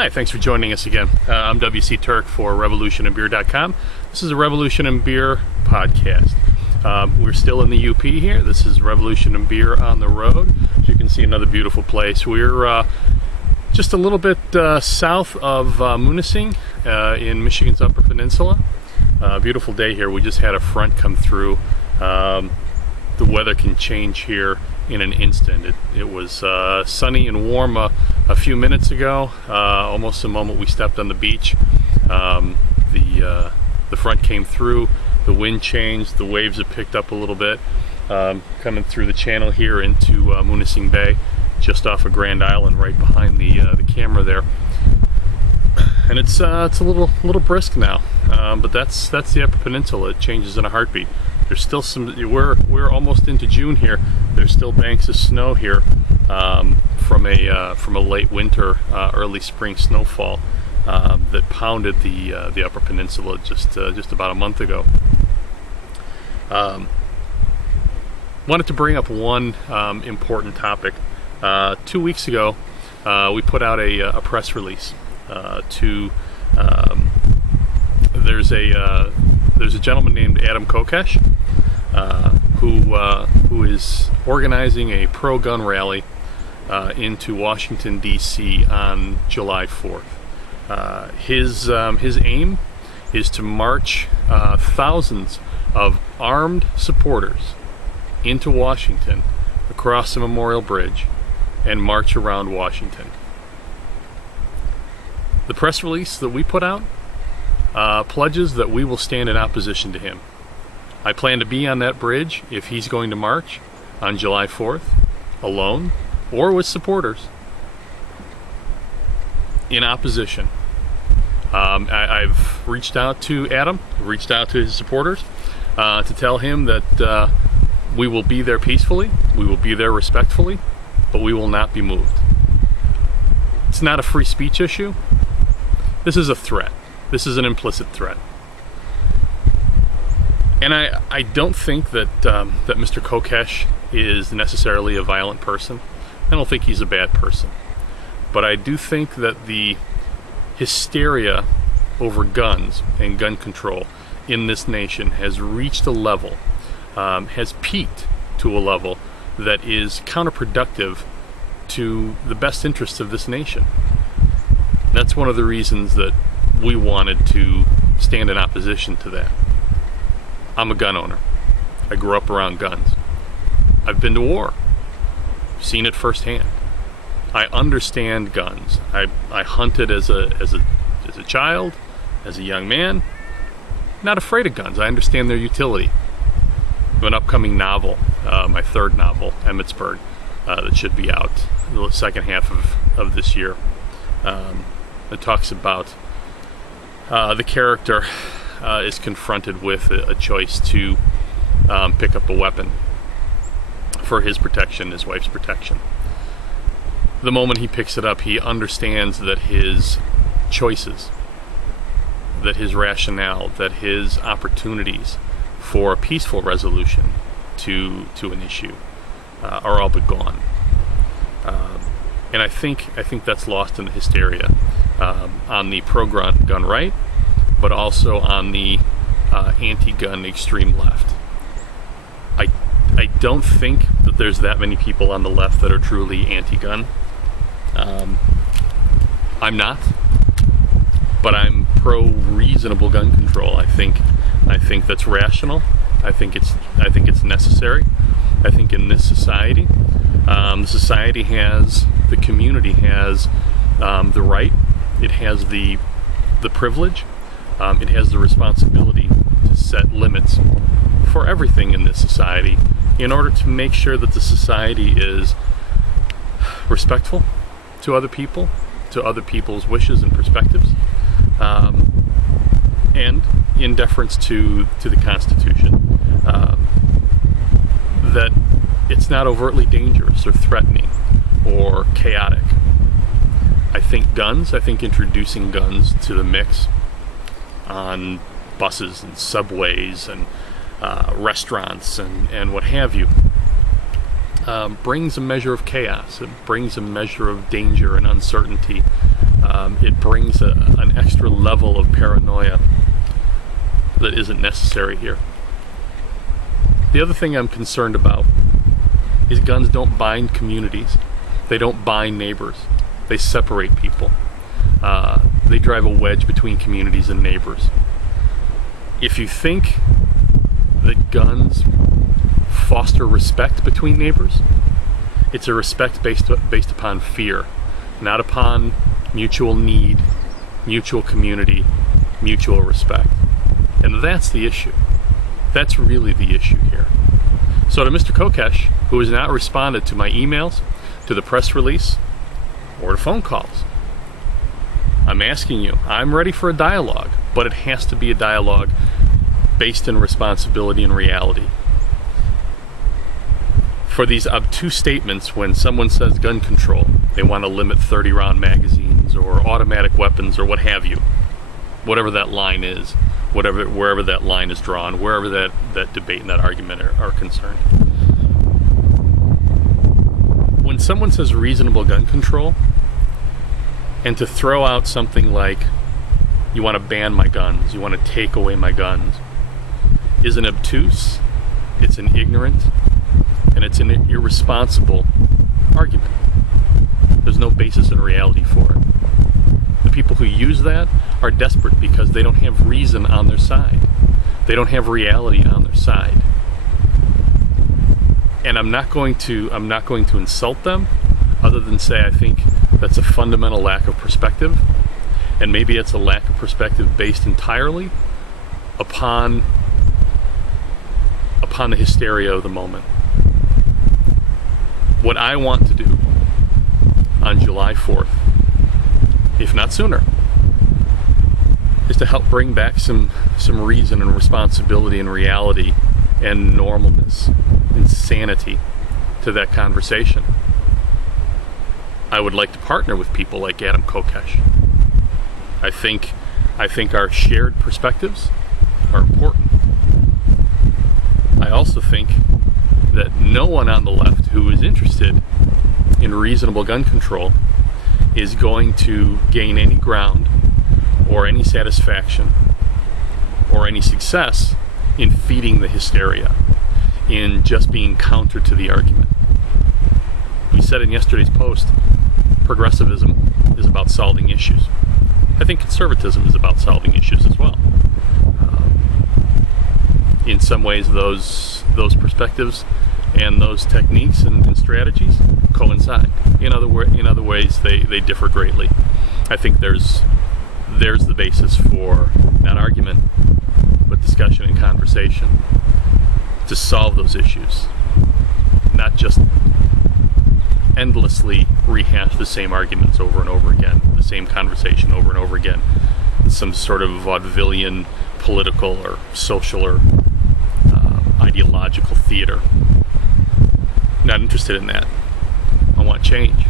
Hi, thanks for joining us again. I'm WC Turck for revolutionandbeer.com. This is a Revolution and Beer podcast. We're still in the UP here. This is Revolution and Beer on the road. As you can see, another beautiful place. We're just a little bit south of Munising in Michigan's Upper Peninsula. Beautiful day here. We just had a front come through. The weather can change here in an instant. It was sunny and warm a few minutes ago, almost the moment we stepped on the beach. The front came through, the wind changed, the waves have picked up a little bit, coming through the channel here into Munising Bay, just off of Grand Island, right behind the camera there. And it's a little brisk now, but that's the Upper Peninsula. It changes in a heartbeat. There's still some. We're almost into June here. There's still banks of snow here from a late winter, early spring snowfall that pounded the Upper Peninsula just about a month ago. Wanted to bring up one important topic. 2 weeks ago, we put out a press release there's a gentleman named Adam Kokesh who is organizing a pro-gun rally into Washington, D.C. on July 4th. His aim is to march thousands of armed supporters into Washington, across the Memorial Bridge, and march around Washington. The press release that we put out pledges that we will stand in opposition to him. I plan to be on that bridge if he's going to march on July 4th, alone or with supporters, in opposition. I've reached out to Adam, reached out to his supporters to tell him that we will be there peacefully, we will be there respectfully, but we will not be moved. It's not a free speech issue. This is a threat. This is an implicit threat. And I don't think that Mr. Kokesh is necessarily a violent person. I don't think he's a bad person. But I do think that the hysteria over guns and gun control in this nation has reached a level, has peaked to a level that is counterproductive to the best interests of this nation. That's one of the reasons that we wanted to stand in opposition to that. I'm a gun owner. I grew up around guns. I've been to war, seen it firsthand. I understand guns. I hunted as a child, as a young man. Not afraid of guns. I understand their utility. I have an upcoming novel, my third novel, Emmitsburg, that should be out the second half of this year. It talks about the character is confronted with a choice to pick up a weapon for his protection, his wife's protection. The moment he picks it up, he understands that his choices, that his rationale, that his opportunities for a peaceful resolution to an issue are all but gone. And I think that's lost in the hysteria on the pro-gun right, but also on the anti-gun extreme left. I don't think that there's that many people on the left that are truly anti-gun. I'm not, but I'm pro-reasonable gun control. I think that's rational. I think it's necessary. I think in this society, the community has the right, it has the privilege, it has the responsibility to set limits for everything in this society in order to make sure that the society is respectful to other people, to other people's wishes and perspectives, and in deference to the Constitution. That it's not overtly dangerous or threatening or chaotic. I think introducing guns to the mix on buses and subways and restaurants and what have you brings a measure of chaos. It brings a measure of danger and uncertainty it brings an extra level of paranoia that isn't necessary here. The other thing I'm concerned about is guns don't bind communities. They don't bind neighbors. They separate people. They drive a wedge between communities and neighbors. If you think that guns foster respect between neighbors, it's a respect based upon fear, not upon mutual need, mutual community, mutual respect. And that's the issue. That's really the issue here. So to Mr. Kokesh, who has not responded to my emails, to the press release, or to phone calls, I'm asking you, I'm ready for a dialogue, but it has to be a dialogue based in responsibility and reality. For these obtuse statements, when someone says gun control, they want to limit 30-round magazines or automatic weapons or what have you, whatever that line is, wherever that line is drawn, wherever that debate and that argument are concerned. When someone says reasonable gun control, and to throw out something like, you want to ban my guns, you want to take away my guns, is an obtuse, it's an ignorant, and it's an irresponsible argument. There's no basis in reality for it. The people who use that are desperate because they don't have reason on their side. They don't have reality on their side. And I'm not going to insult them, other than say I think that's a fundamental lack of perspective, and maybe it's a lack of perspective based entirely upon the hysteria of the moment. What I want to do on July 4th, if not sooner, is to help bring back some reason and responsibility and reality and normalness and sanity to that conversation. I would like to partner with people like Adam Kokesh. I think our shared perspectives are important. I also think that no one on the left who is interested in reasonable gun control is going to gain any ground or any satisfaction or any success in feeding the hysteria, in just being counter to the argument. We said in yesterday's post, progressivism is about solving issues. I think conservatism is about solving issues as well. In some ways, those perspectives and those techniques and strategies coincide. In other ways, they differ greatly. I think there's the basis for not argument, but discussion and conversation to solve those issues, not just endlessly rehash the same arguments over and over again, the same conversation over and over again, some sort of vaudevillian political or social or ideological theater. Not interested in that. I want change.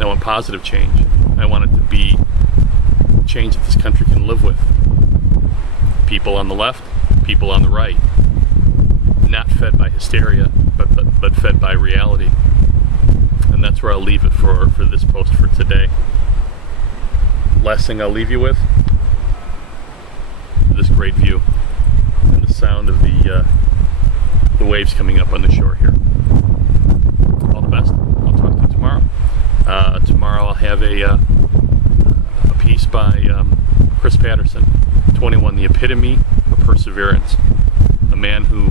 I want positive change. I want it to be change that this country can live with. People on the left, people on the right. Not fed by hysteria, but fed by reality. And that's where I'll leave it for this post for today. Last thing I'll leave you with, this great view and the sound of the waves coming up on the shore here. All the best. I'll talk to you tomorrow. Tomorrow I'll have a piece by Chris Patterson, 21, the epitome of perseverance. A man who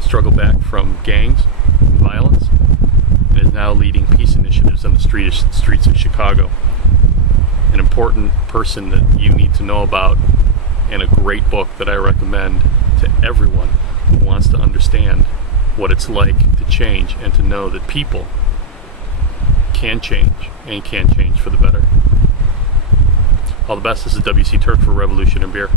struggled back from gangs, violence, and is now leading peace initiatives on the streets of Chicago. An important person that you need to know about, and a great book that I recommend to everyone who wants to understand what it's like to change and to know that people can change and can change for the better. All the best. This is WC Turck for Revolution and Beer.